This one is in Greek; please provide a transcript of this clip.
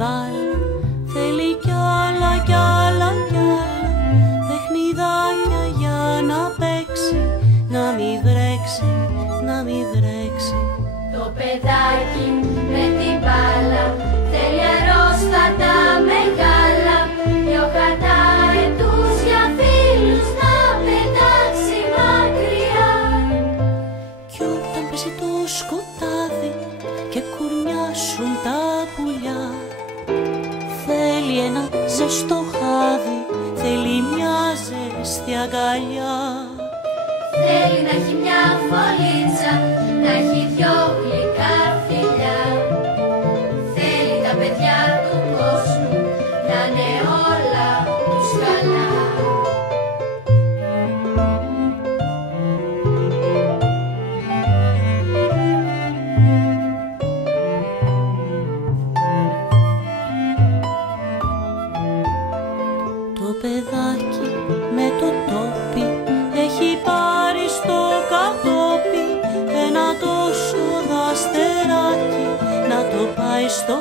μπάλα, θέλει κι άλλα κι άλλα κι άλλα παιχνιδάκια για να παίξει, να μη βρέξει, να μη βρέξει. Το παιδάκι με την μπάλα θέλει αρρώστατα μεγάλα, δυο χατάετους για φίλους να πετάξει μακριά. Κι όταν πέσει το σκοτάδι και κουρνιάσουν τα πουλιά, θέλει ένα ζεστό χάδι, θέλει μια ζεστή αγκαλιά. Θέλει να έχει μια φωλίτσα, να έχει δυο γλυκά φιλιά. Θέλει τα παιδιά του κόσμου να είναι όλα τους καλά. Το παιδάκι με το τόπι έχει πάρει στο κατόπι ένα τόσο δαστεράκι, να το πάει στο